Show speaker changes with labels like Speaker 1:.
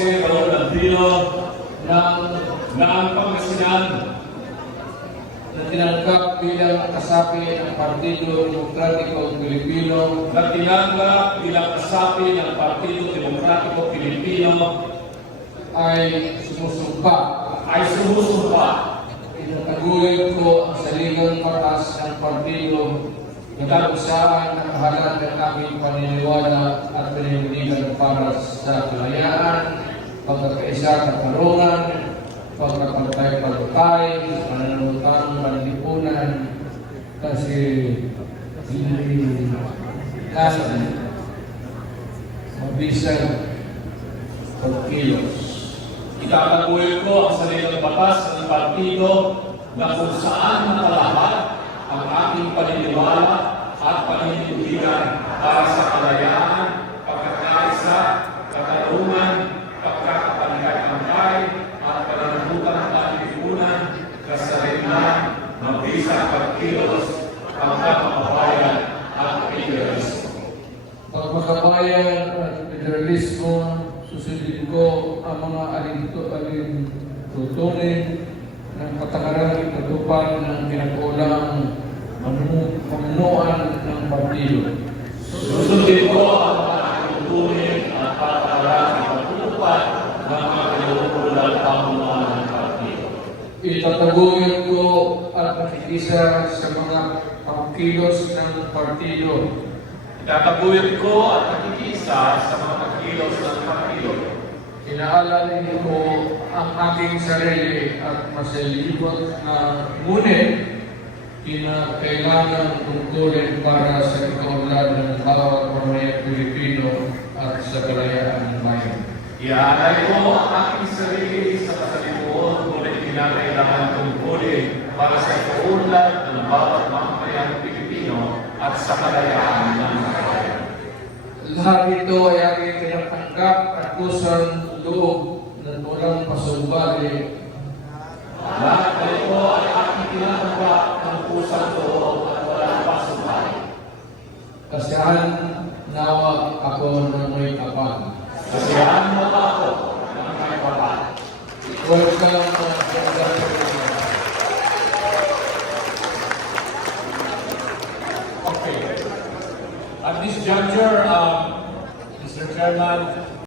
Speaker 1: Jose Andrino ng ng Pangasinan
Speaker 2: na tinanggap bilang kasapi ng Partido Demokratiko Pilipino
Speaker 1: na tinanggap bilang kasapi ng Partido Demokratiko Pilipino
Speaker 2: ay sumusumpa
Speaker 1: ay sumusumpa
Speaker 2: Itataguyod ko ang saligang batas ng partido na kung saan nakahalan ng aming paniniwala at paninindigan para sa kalayaan, pagkakaisa ng karungan, pagkakapantay-pantay, pananutang panlipunan, kasi hindi natin mabisag pagkilos.
Speaker 1: Itataguyod ko ang salilang batas ng partido na kung saan nakalahat ang aking paniniwala at paninindigan para sa kalayaan, pagkakaisa, katarungan, pagkakapantay-pantay, at pananamutan ng kalipunan, kasarinlan, mabisa pagkilos, pagkakabayan at federalismo.
Speaker 2: Pagmakabayan at federalismo, susundin ko ang mga alinto, alintutunin ng patakaran at tupan ng pinag-ulang manu- pamunuan ng partido.
Speaker 1: Susundin ko ang mga tuntunin at patakaran at pagtutupad ng mga kinukulang pamunuan ng.
Speaker 2: Itataguyod ko at nakikisa sa mga pangkilos ng partido.
Speaker 1: Itataguyod ko at nakikisa sa mga pagkilos ng partido.
Speaker 2: Inaalala ko ang aking sarili at masalibot na ngunit kinakailangan tungkulin para sa ikaunlad ng bawat pamilya Pilipino at sa kalayaan ng bayan.
Speaker 1: Iaalay ko ang aking sarili sa kasalimuot ngunit kinakailangan tungkulin para sa kaunlad ng bawat mamamayang Pilipino at sa kalayaan ng bayan.
Speaker 2: Lahat ito ay aking tinatanggap at kusang loob ng walang pasumbali
Speaker 1: Lahat na ito ay aking tinatanggap ng pusang loob at walang pasupay.
Speaker 2: kasiyahan nawa ako ng may kapal.
Speaker 1: Kasiyahan mo ba ako ng may kapal?
Speaker 2: The
Speaker 1: At this juncture, um, Mr. Chairman,